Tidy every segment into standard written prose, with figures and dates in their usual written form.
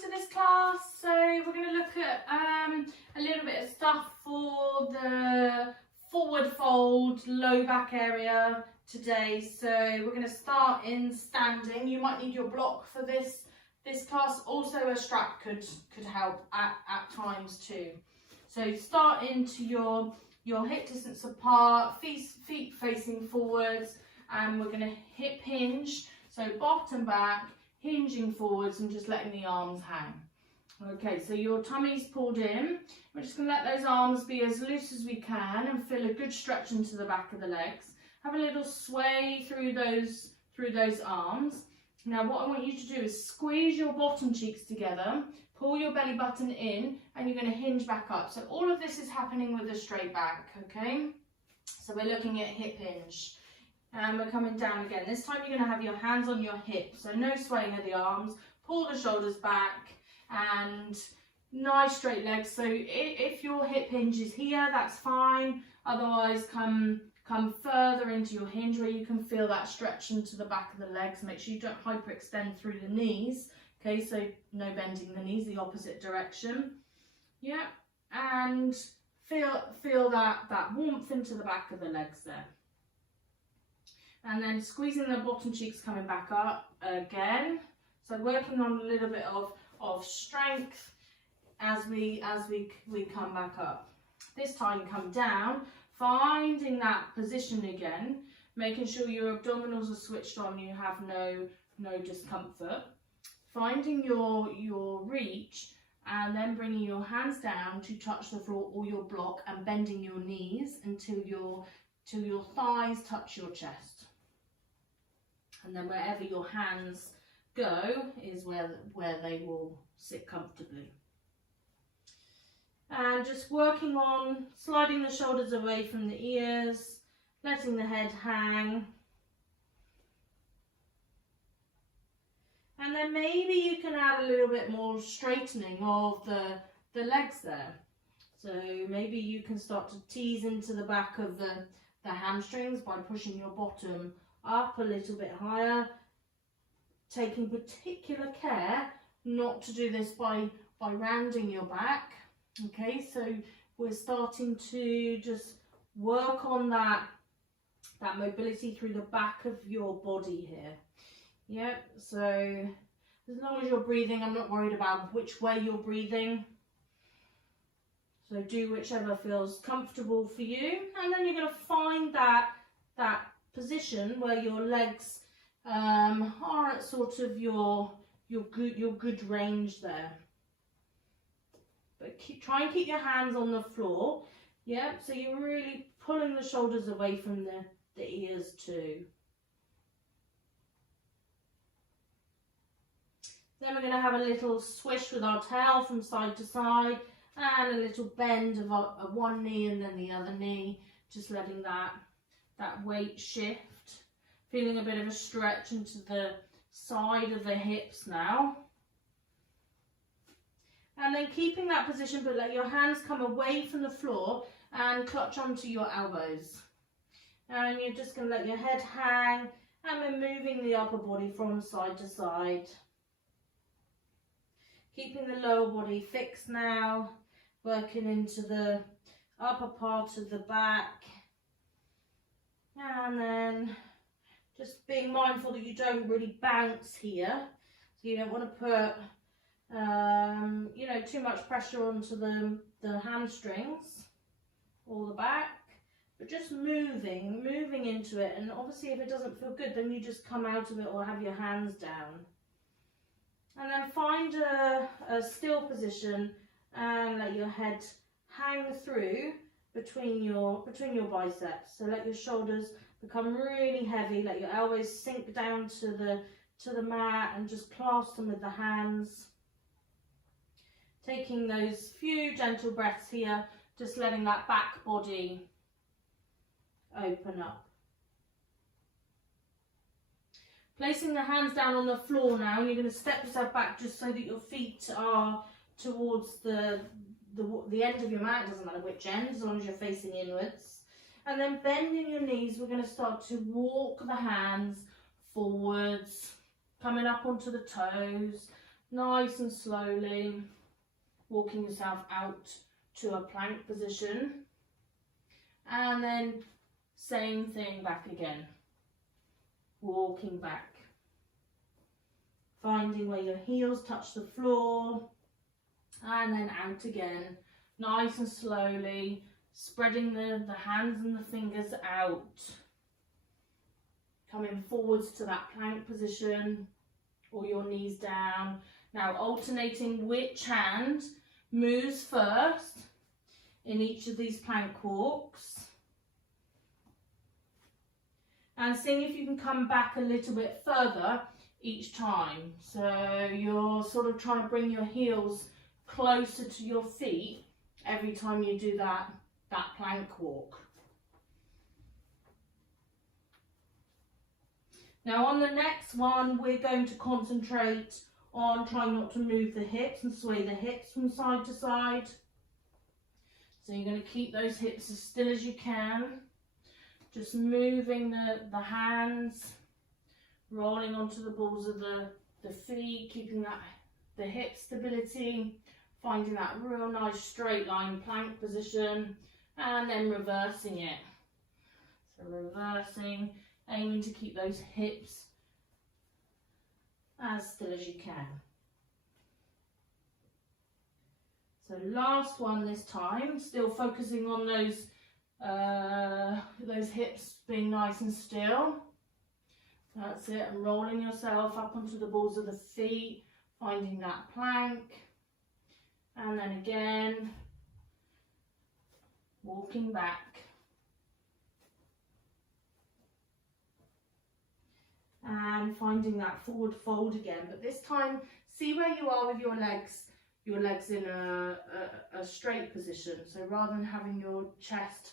to this class. So we're going to look at a little bit of stuff for the forward fold, low back area today. So we're going to start in standing. You might need your block for this class. Also a strap could help at times too. So start into your hip distance apart, feet facing forwards, and we're going to hip hinge. So bottom back, hinging forwards and just letting the arms hang. Okay, so your tummy's pulled in. We're just going to let those arms be as loose as we can and feel a good stretch into the back of the legs. Have a little sway through those arms. Now what I want you to do is squeeze your bottom cheeks together, pull your belly button in, and you're going to hinge back up. So all of this is happening with a straight back, okay? So we're looking at hip hinge. And we're coming down again. This time you're going to have your hands on your hips, so no swaying of the arms. Pull the shoulders back and nice straight legs. So if your hip hinge is here, that's fine. Otherwise, come further into your hinge where you can feel that stretch into the back of the legs. Make sure you don't hyperextend through the knees. Okay, so no bending the knees, the opposite direction. Yeah, and feel that warmth into the back of the legs there. And then squeezing the bottom cheeks coming back up again. So working on a little bit of strength as we come back up. This time come down, finding that position again, making sure your abdominals are switched on, you have no discomfort. Finding your reach and then bringing your hands down to touch the floor or your block and bending your knees until your thighs touch your chest. And then wherever your hands go is where they will sit comfortably. And just working on sliding the shoulders away from the ears, letting the head hang. And then maybe you can add a little bit more straightening of the legs there. So maybe you can start to tease into the back of the hamstrings by pushing your bottom up a little bit higher, taking particular care not to do this by rounding your back. Okay, so we're starting to just work on that mobility through the back of your body here. Yep, so as long as you're breathing, I'm not worried about which way you're breathing. So do whichever feels comfortable for you, and then you're going to find that position where your legs are at sort of your good range there. But try and keep your hands on the floor. Yeah, so you're really pulling the shoulders away from the ears too. Then we're going to have a little swish with our tail from side to side and a little bend of one knee and then the other knee, just letting that weight shift. Feeling a bit of a stretch into the side of the hips now. And then keeping that position, but let your hands come away from the floor and clutch onto your elbows. And you're just going to let your head hang and then moving the upper body from side to side. Keeping the lower body fixed now, working into the upper part of the back. And then just being mindful that you don't really bounce here. So you don't want to put too much pressure onto the hamstrings or the back, but just moving into it. And obviously if it doesn't feel good, then you just come out of it or have your hands down. And then find a still position and let your head hang through between your biceps. So let your shoulders become really heavy, let your elbows sink down to the mat and just clasp them with the hands. Taking those few gentle breaths here, just letting that back body open up. Placing the hands down on the floor now, and you're going to step yourself back just so that your feet are towards the end of your mat. It doesn't matter which end, as long as you're facing inwards. And then bending your knees, we're going to start to walk the hands forwards, coming up onto the toes, nice and slowly walking yourself out to a plank position, and then same thing back again, walking back, finding where your heels touch the floor, and then out again, nice and slowly, spreading the hands and the fingers out, coming forwards to that plank position, or your knees down. Now alternating which hand moves first in each of these plank walks, and seeing if you can come back a little bit further each time. So you're sort of trying to bring your heels closer to your feet every time you do that plank walk. Now on the next one, we're going to concentrate on trying not to move the hips and sway the hips from side to side. So you're going to keep those hips as still as you can, just moving the hands, rolling onto the balls of the feet, keeping the hip stability, finding that real nice straight line plank position, and then reversing it. So reversing, aiming to keep those hips as still as you can. So last one this time, still focusing on those hips being nice and still. That's it, and rolling yourself up onto the balls of the feet, finding that plank, and then again walking back, and finding that forward fold again, but this time see where you are with your legs in a straight position. So rather than having your chest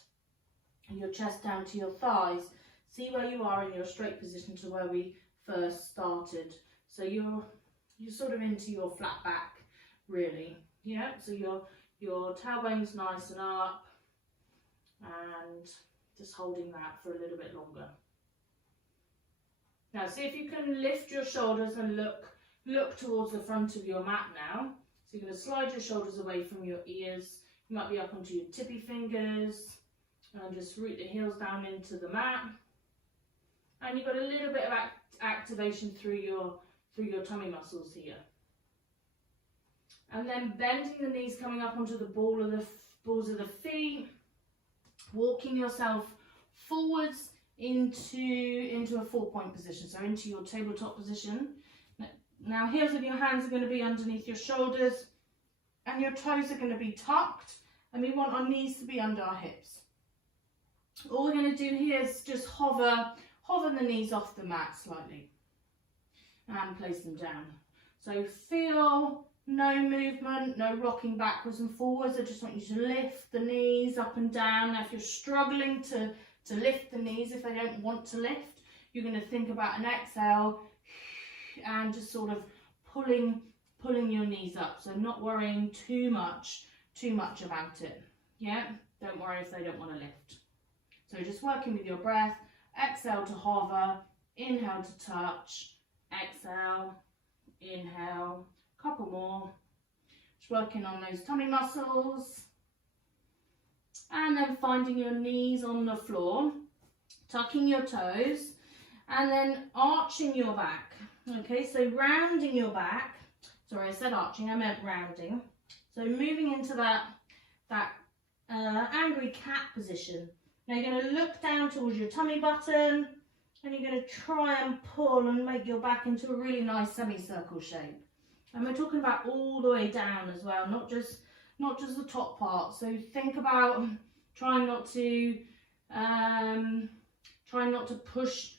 down to your thighs, see where you are in your straight position to where we first started. So you're sort of into your flat back, really. Yeah, so your tailbone's nice and up, and just holding that for a little bit longer. Now see if you can lift your shoulders and look towards the front of your mat now. So you're going to slide your shoulders away from your ears. You might be up onto your tippy fingers, and just root the heels down into the mat. And you've got a little bit of activation through your tummy muscles here. And then bending the knees, coming up onto the balls of the feet, walking yourself forwards into a 4-point position, so into your tabletop position. Now heels of your hands are going to be underneath your shoulders, and your toes are going to be tucked, and we want our knees to be under our hips. All we're going to do here is just hover the knees off the mat slightly and place them down. So feel no movement, no rocking backwards and forwards. I just want you to lift the knees up and down. Now if you're struggling to lift the knees, if they don't want to lift, you're going to think about an exhale and just sort of pulling your knees up. So not worrying too much about it. Yeah, don't worry if they don't want to lift. So just working with your breath. Exhale to hover, inhale to touch, exhale, inhale, couple more. Just working on those tummy muscles. And then finding your knees on the floor, tucking your toes, and then arching your back. Okay, so rounding your back. Sorry, I said arching, I meant rounding. So moving into that angry cat position. Now you're going to look down towards your tummy button, and you're going to try and pull and make your back into a really nice semicircle shape. And we're talking about all the way down as well, not just the top part. So think about trying not to push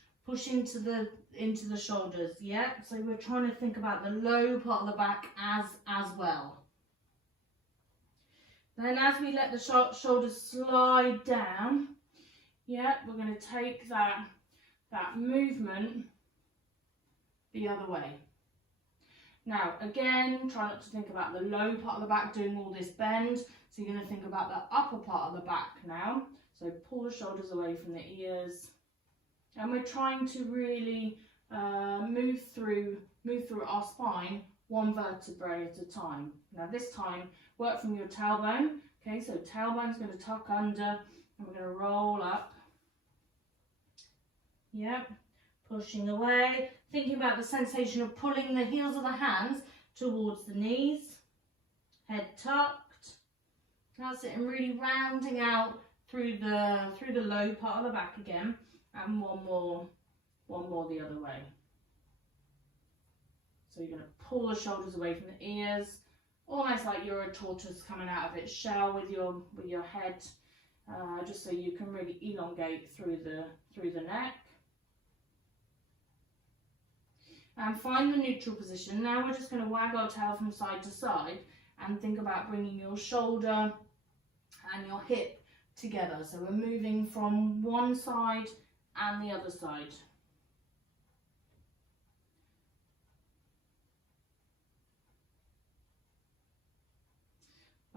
into the shoulders. Yeah. So we're trying to think about the low part of the back as well. Then as we let the shoulders slide down, yeah, we're going to take that movement the other way. Now, again, try not to think about the low part of the back doing all this bend. So you're going to think about the upper part of the back now. So pull the shoulders away from the ears. And we're trying to really move through our spine one vertebrae at a time. Now this time, work from your tailbone. Okay, so tailbone's going to tuck under and we're going to roll up. Yep, pushing away. Thinking about the sensation of pulling the heels of the hands towards the knees. Head tucked. That's it, and really rounding out through the low part of the back again. And one more the other way. So you're going to pull the shoulders away from the ears, almost like you're a tortoise coming out of its shell with your head, just so you can really elongate through the neck. And find the neutral position. Now we're just going to wag our tail from side to side and think about bringing your shoulder and your hip together. So we're moving from one side and the other side.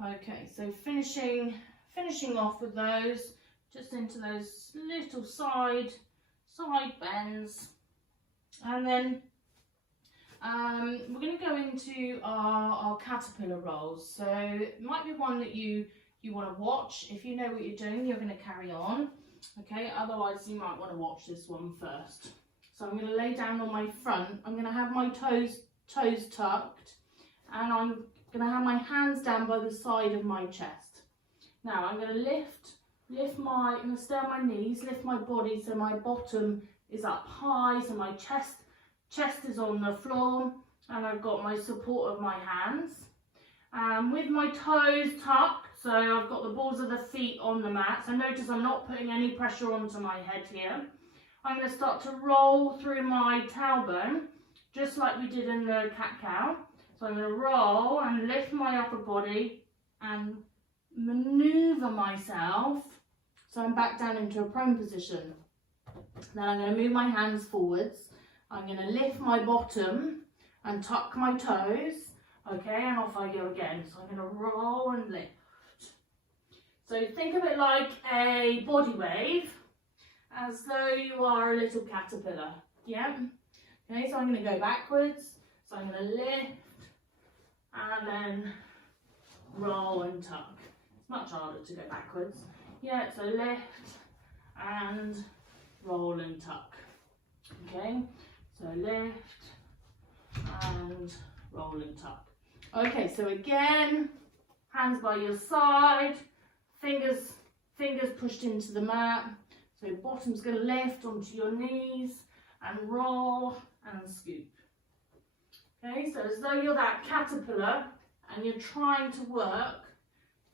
Okay, so finishing off with those, just into those little side bends, and then we're going to go into our caterpillar rolls. So it might be one that you want to watch. If you know what you're doing, you're going to carry on. Okay, otherwise you might want to watch this one first. So I'm going to lay down on my front. I'm going to have my toes tucked, and I'm going to have my hands down by the side of my chest. Now I'm going to I'm going to stay on my knees, lift my body so my bottom is up high, so my chest is on the floor, and I've got my support of my hands. With my toes tucked, so I've got the balls of the feet on the mat. So notice I'm not putting any pressure onto my head here. I'm going to start to roll through my tailbone, just like we did in the cat-cow. So I'm going to roll and lift my upper body and maneuver myself so I'm back down into a prone position. Then I'm going to move my hands forwards. I'm going to lift my bottom and tuck my toes. Okay, and off I go again. So I'm going to roll and lift. So think of it like a body wave, as though you are a little caterpillar. Yeah? Okay, so I'm going to go backwards. So I'm going to lift and then roll and tuck. It's much harder to go backwards. Yeah, so lift and roll and tuck. Okay, so lift and roll and tuck. Okay, so again, hands by your side, fingers pushed into the mat. So bottom's going to lift onto your knees and roll and scoop. Okay, so as though you're that caterpillar and you're trying to work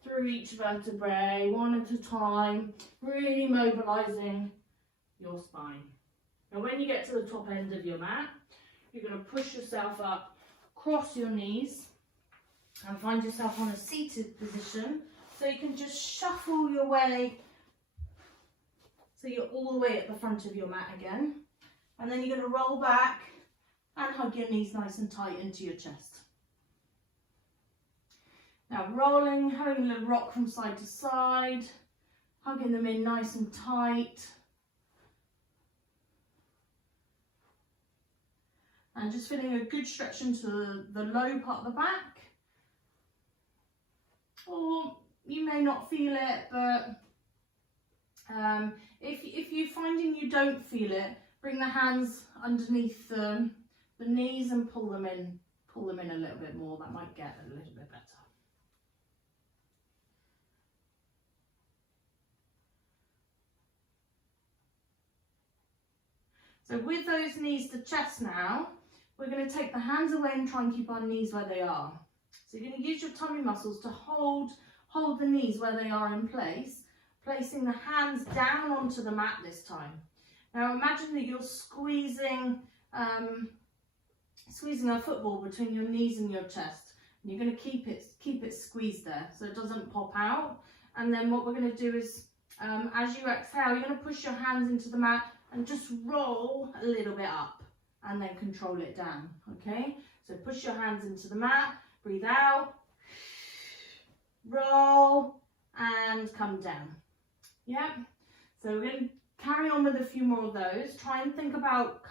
through each vertebrae one at a time, really mobilizing your spine. Now when you get to the top end of your mat, you're going to push yourself up, cross your knees and find yourself on a seated position, so you can just shuffle your way so you're all the way at the front of your mat again, and then you're going to roll back and hug your knees nice and tight into your chest. Now rolling, having a little rock from side to side, hugging them in nice and tight. And just feeling a good stretch into the low part of the back. Or you may not feel it, but if you're finding you don't feel it, bring the hands underneath the knees and pull them in a little bit more. That might get a little bit better. So with those knees to chest now, we're going to take the hands away and try and keep our knees where they are. So you're going to use your tummy muscles to hold the knees where they are in place, placing the hands down onto the mat this time. Now imagine that you're squeezing a football between your knees and your chest. And you're going to keep it squeezed there so it doesn't pop out. And then what we're going to do is, as you exhale, you're going to push your hands into the mat and just roll a little bit up and then control it down. Okay, so push your hands into the mat, breathe out, roll and come down. Yeah, so we're going to carry on with a few more of those. Try and think about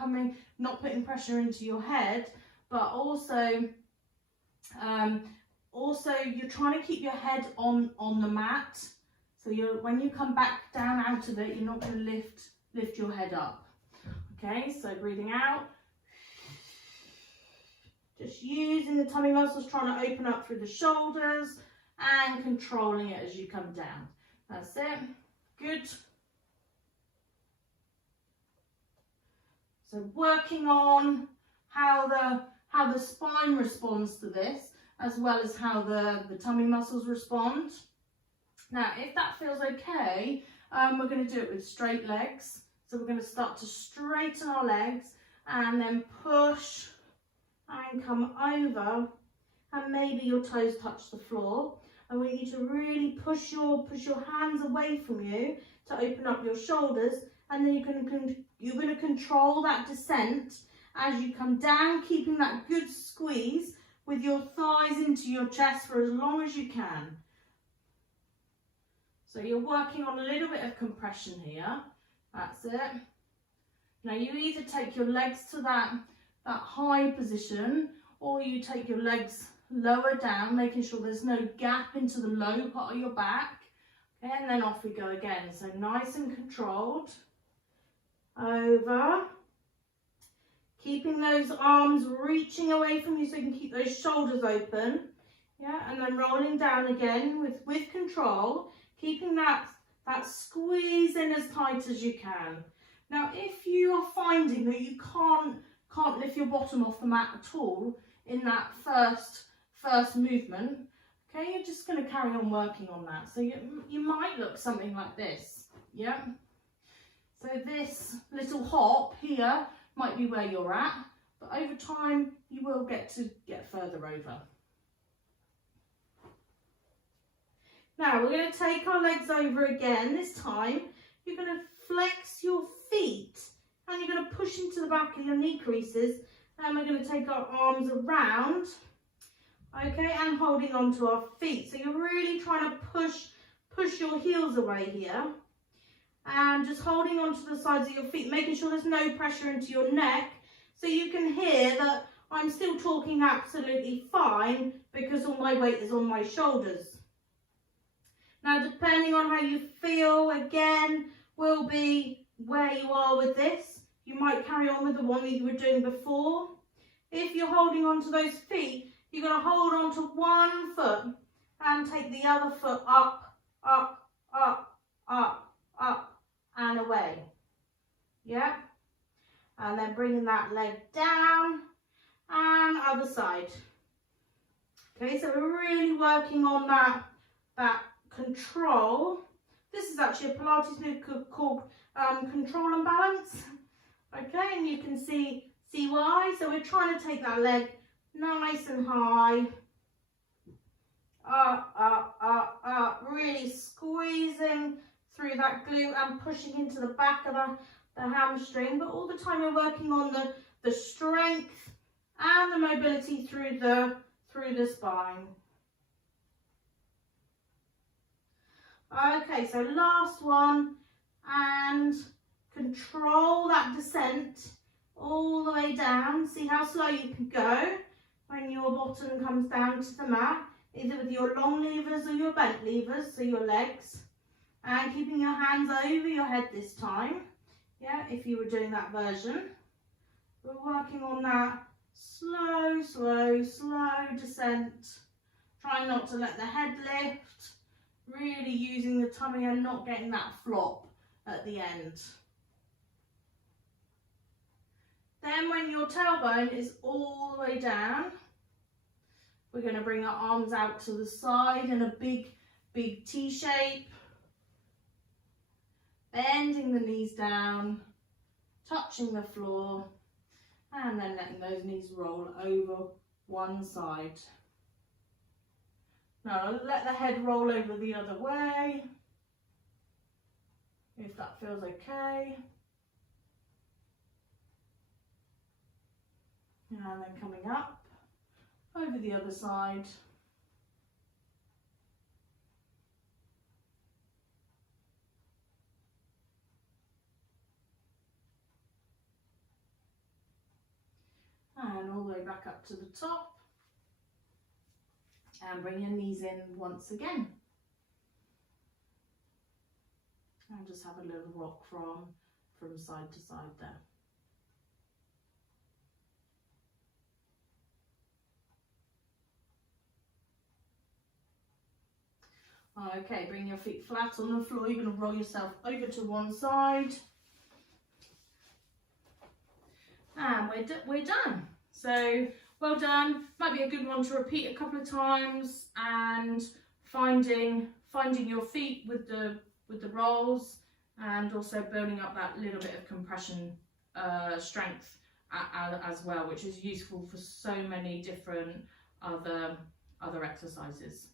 not putting pressure into your head, but also Also, you're trying to keep your head on the mat. So when you come back down out of it, you're not going to lift your head up. Okay, so breathing out. Just using the tummy muscles, trying to open up through the shoulders and controlling it as you come down. That's it. Good. So working on how the spine responds to this, as well as how the tummy muscles respond. Now, if that feels okay, we're going to do it with straight legs. So we're going to start to straighten our legs and then push and come over, and maybe your toes touch the floor. I want you to really push your hands away from you to open up your shoulders, and then you're going to control that descent as you come down, keeping that good squeeze with your thighs into your chest for as long as you can. So you're working on a little bit of compression here. That's it. Now you either take your legs to that high position, or you take your legs lower down, making sure there's no gap into the low part of your back. Okay, and then off we go again. So nice and controlled. Over. Keeping those arms reaching away from you so you can keep those shoulders open. Yeah, and then rolling down again with control, keeping that squeeze in as tight as you can. Now, if you are finding that you can't lift your bottom off the mat at all in that first movement, okay, you're just going to carry on working on that. So you might look something like this. Yeah. So this little hop here might be where you're at, but over time you will get further over. Now we're going to take our legs over again. This time you're going to flex your feet and you're going to push into the back of your knee creases, and we're going to take our arms around, okay, and holding on to our feet. So you're really trying to push your heels away here, and just holding on to the sides of your feet, making sure there's no pressure into your neck, so you can hear that I'm still talking absolutely fine because all my weight is on my shoulders. Now, depending on how you feel, again, will be where you are with this. You might carry on with the one that you were doing before. If you're holding on to those feet, you're going to hold on to one foot and take the other foot up, up, up, up, up, and away. Yeah? And then bringing that leg down and other side. Okay, so we're really working on that control. This is actually a Pilates move called control and balance. Okay, and you can see why. So we're trying to take that leg nice and high. Up, up, up, up. Really squeezing through that glute and pushing into the back of the hamstring. But all the time we're working on the strength and the mobility through the spine. Okay, so last one, and control that descent all the way down. See how slow you can go when your bottom comes down to the mat, either with your long levers or your bent levers, so your legs, and keeping your hands over your head this time. Yeah, if you were doing that version. We're working on that slow, slow, slow descent. Trying not to let the head lift. Really using the tummy and not getting that flop at the end. Then when your tailbone is all the way down, we're going to bring our arms out to the side in a big T shape. Bending the knees down, touching the floor, and then letting those knees roll over one side. Now let the head roll over the other way, if that feels okay. And then coming up over the other side. And all the way back up to the top. And bring your knees in once again. And just have a little rock from side to side there. Okay, bring your feet flat on the floor. You're going to roll yourself over to one side. And we're done. So, well done. Might be a good one to repeat a couple of times, and finding your feet with the rolls, and also building up that little bit of compression strength as well, which is useful for so many different other exercises.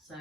So